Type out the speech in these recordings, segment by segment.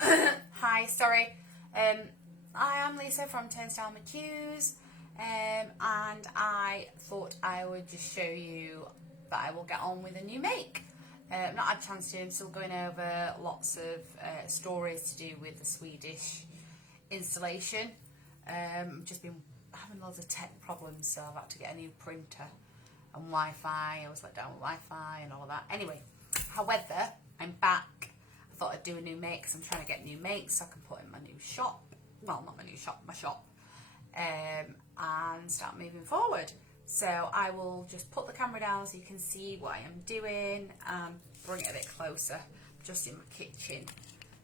Hi, sorry. I am Lisa from Turnstyle Mcqs, and I thought I would just show you that I will get on with a new make. I've not had a chance to. I'm still going over lots of stories to do with the Swedish installation. Just been having loads of tech problems, so I've had to get a new printer and Wi-Fi. I was let down with Wi-Fi and all of that. Anyway, however, I'm back. I thought I'd do a new make because I'm trying to get new makes so I can put in my new shop. Well, not my new shop, my shop. And start moving forward. So I will just put the camera down so you can see what I am doing and bring it a bit closer. I'm just in my kitchen.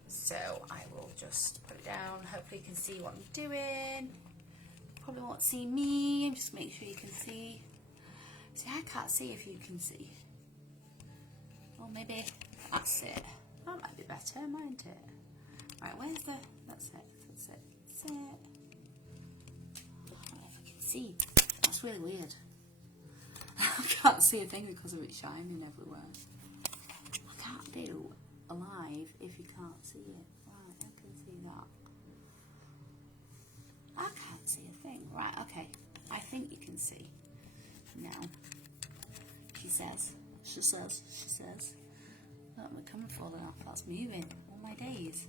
So I will just put it down. Hopefully you can see what I'm doing. Probably won't see me. Just make sure you can see. See, I can't see if you can see. Or maybe that's it. That might be better, mightn't it? Right, where's the... That's it. That's it. That's it. I don't know if I can see. That's really weird. I can't see a thing because of it shining everywhere. I can't do a live if you can't see it. Right, I can see that. I can't see a thing. Right, okay. I think you can see. Now. She says. She says. She says. Oh, my camera falling off. That's moving. All my days.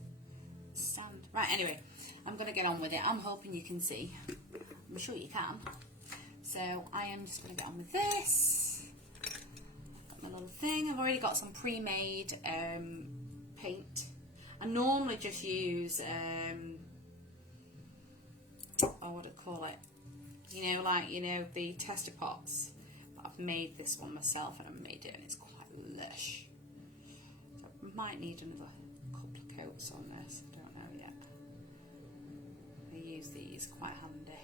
Stand. Right, anyway. I'm going to get on with it. I'm hoping you can see. I'm sure you can. So I am just going to get on with this. Got my little thing. I've already got some pre-made paint. I normally just use, what do I call it? You know, the tester pots. But I've made this one myself and I made it and it's quite lush. So I might need another couple of coats on this. I don't know yet. I use these quite handy.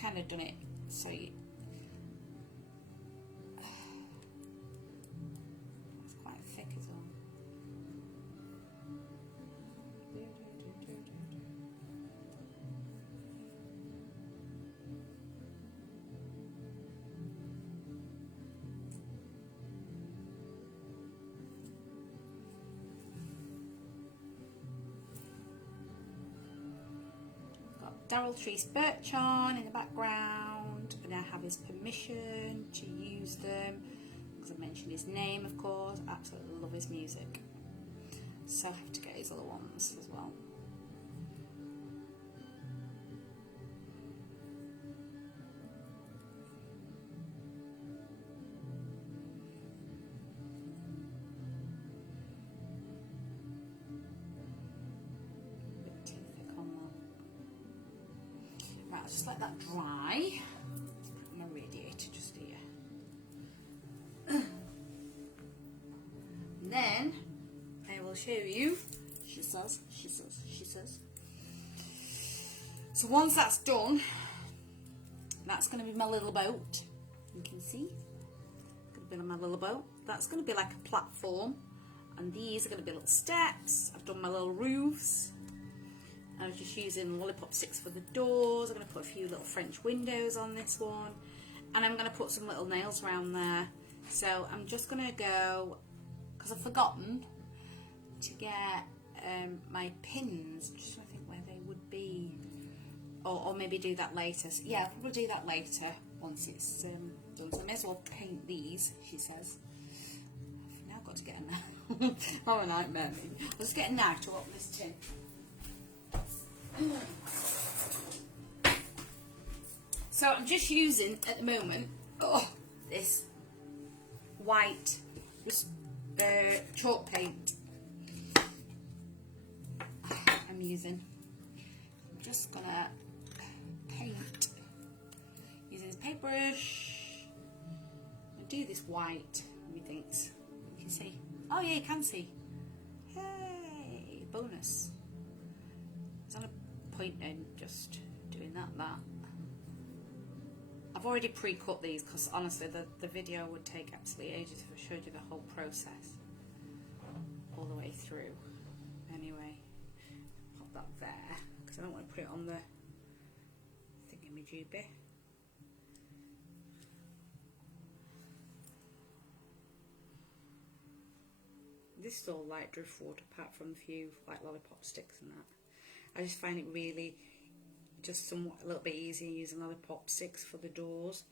Kind of done it so you, it's quite thick as well. Daryl Tree's birch on in the background, and I have his permission to use them because I mentioned his name, of course. Absolutely love his music, so I have to get his other ones as well. I'll just let that dry. Let's put my radiator just here. And then I will show you. She says. So once that's done, that's going to be my little boat. You can see. Going to be my little boat. That's going to be like a platform, and these are going to be little steps. I've done my little roofs. I was just using lollipop sticks for the doors. I'm going to put a few little French windows on this one. And I'm going to put some little nails around there. So I'm just going to go, because I've forgotten to get my pins. I'm just trying to think where they would be. Or maybe do that later. So, yeah, I'll probably do that later once it's done. So I may as well paint these, she says. I've now got to get a knife. Oh, a nightmare. I'll just get a knife to open this tin. So I'm just using at the moment this white chalk paint I'm using. I'm just gonna paint using this paintbrush. I'll do this white, methinks. You can see. Oh yeah, you can see. Hey, bonus. There's no point in just doing that. I've already pre-cut these because honestly the video would take absolutely ages if I showed you the whole process all the way through. Anyway, pop that there because I don't want to put it on the thingamajiggy. this is all like Driftwood, apart from a few like lollipop sticks and that. I just find it really just somewhat a little bit easier using lollipop sticks for the doors,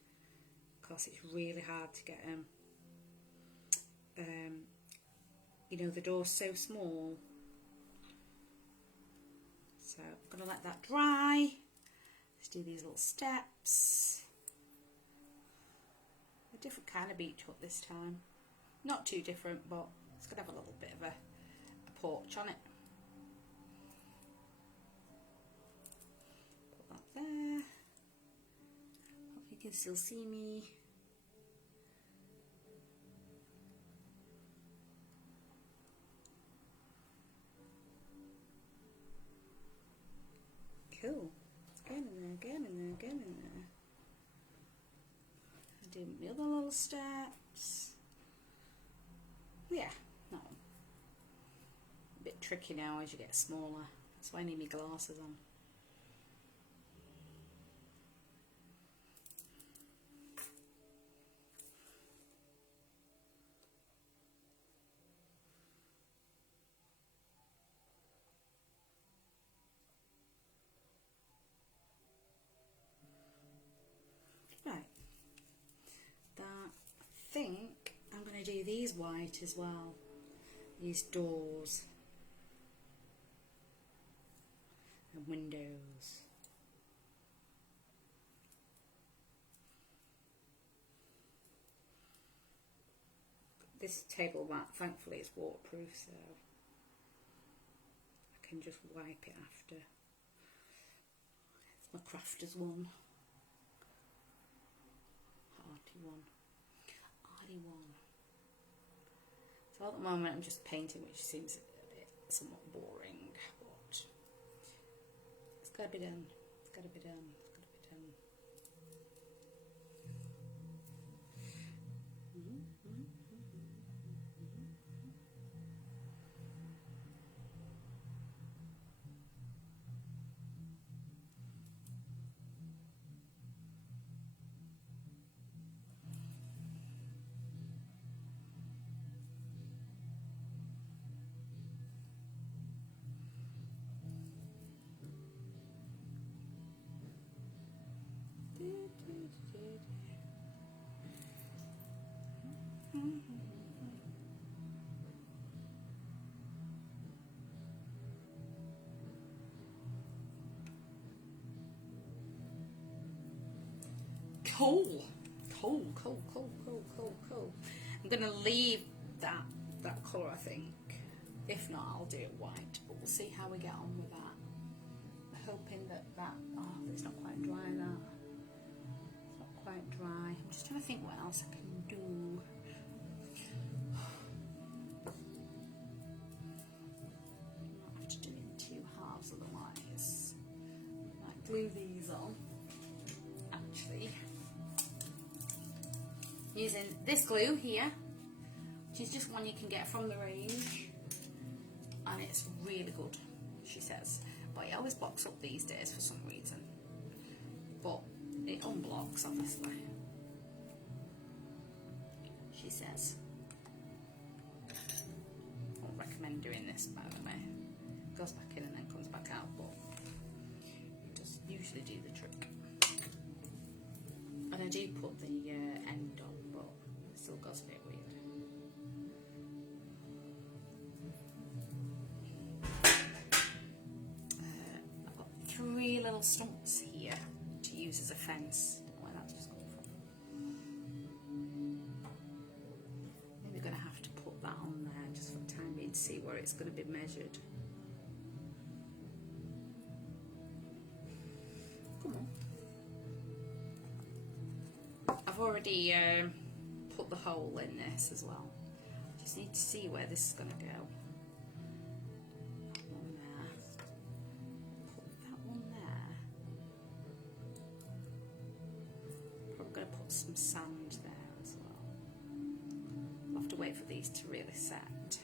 because it's really hard to get them. You know, the door's so small. So I'm going to let that dry. Let's do these little steps. A different kind of beech hut this time. Not too different, but it's going to have a little bit of a porch on it. Put that there. Hope you can still see me. Cool. Get in there, get in there, get in there. I do the other little steps. Yeah, that one. A bit tricky now as you get smaller. That's why I need my glasses on. I think I'm going to do these white as well, these doors and windows. This table mat, thankfully, is waterproof, so I can just wipe it after. It's my crafter's one, Arty one. So at the moment I'm just painting, which seems a bit somewhat boring, but it's got to be done. It's got to be done. It's got to be done. Cool. I'm gonna leave that colour, I think. If not, I'll do it white, but we'll see how we get on with that. I'm hoping that oh, it's not quite dry, that. It's not quite dry. I'm just trying to think what else I can do. I might have to do it in two halves otherwise. I might glue these on, actually. Using this glue here, which is just one you can get from the range, and it's really good, she says, but it always blocks up these days for some reason, but it unblocks, obviously, she says. I won't recommend doing this, by the way. It goes back in and then comes back out, but it does usually do the trick. And I do put the end on, but it still goes a bit weird. I've got 3 little stumps here to use as a fence. Don't know where that's just come from. Maybe going to have to put that on there just for the time being to see where it's going to be measured. Come on. I've already put the hole in this as well. Just need to see where this is going to go. That one there. Put that one there. Probably going to put some sand there as well. I'll have to wait for these to really set.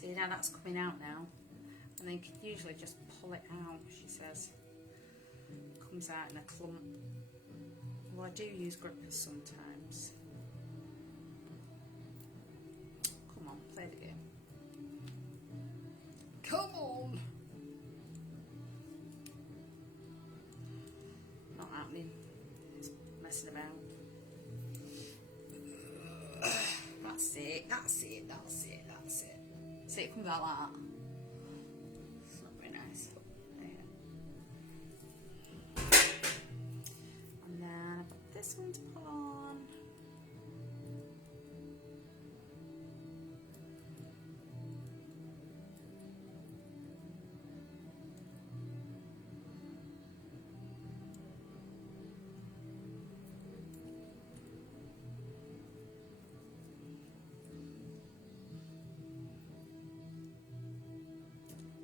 See, now that's coming out now. And then you can usually just pull it out, she says. It comes out in a clump. Well, I do use grippers sometimes. Come on, play the game. Come on! Not happening. It's messing about. That's it, that's it, that's it, that's it. See, it comes out like that. It's not very nice. There. And then I've got this one to put on.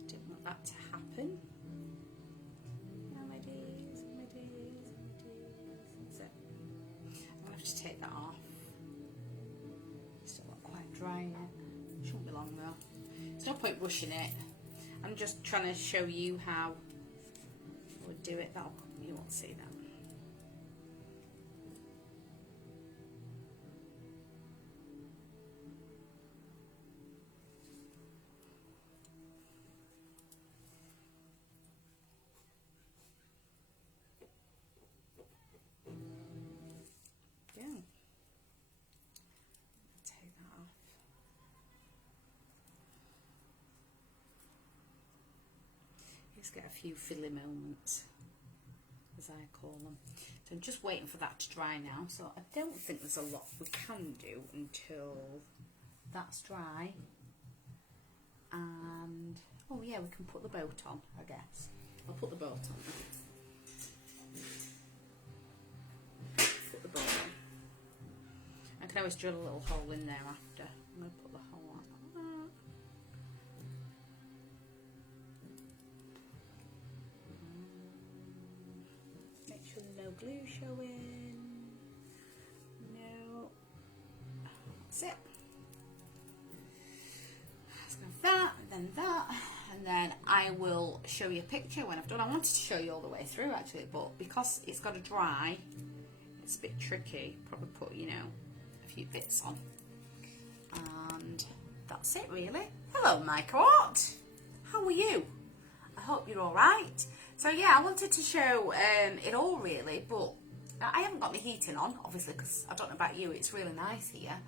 Didn't want that to happen. That's it. I'm going to have to take that off. Still not quite dry yet. Shouldn't be long though. There's no point rushing it. I'm just trying to show you how I would do it. You won't see that. Take that off. Just get a few filly moments, as I call them. So I'm just waiting for that to dry now. So I don't think there's a lot we can do until that's dry. And oh yeah, we can put the boat on, I guess. I'll put the boat on. Put the boat on. I can always drill a little hole in there after. I'm going to put the hole on. Make sure there's no glue showing. No. That's it. Let's go with that, and then I will show you a picture when I've done. I wanted to show you all the way through actually, but because it's got to dry, it's a bit tricky. Probably put, you know, few bits on, and that's it really. Hello Michael, how are you? I hope you're all right. So yeah, I wanted to show it all really, but I haven't got my heating on obviously because I don't know about you, it's really nice here.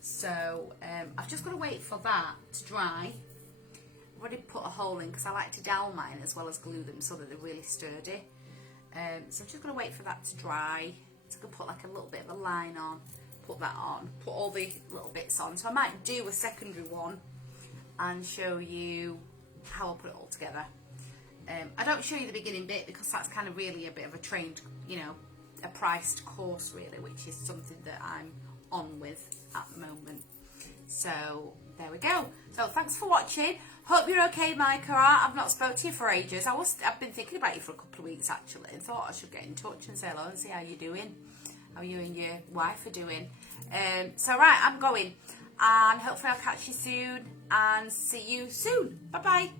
So I've just got to wait for that to dry. I've already put a hole in because I like to dowel mine as well as glue them so that they're really sturdy. So I'm just going to wait for that to dry. So I'm going to put like a little bit of a line on, put that on, put all the little bits on. So I might do a secondary one and show you how I'll put it all together. I don't show you the beginning bit because that's kind of really a bit of a trained, you know, a priced course really, which is something that I'm on with at the moment. So there we go. So thanks for watching. Hope you're okay, Micah. I've not spoke to you for ages. I've been thinking about you for a couple of weeks actually, and thought I should get in touch and say hello and see how you're doing, how you and your wife are doing. So right, I'm going, and hopefully I'll catch you soon and see you soon. Bye bye.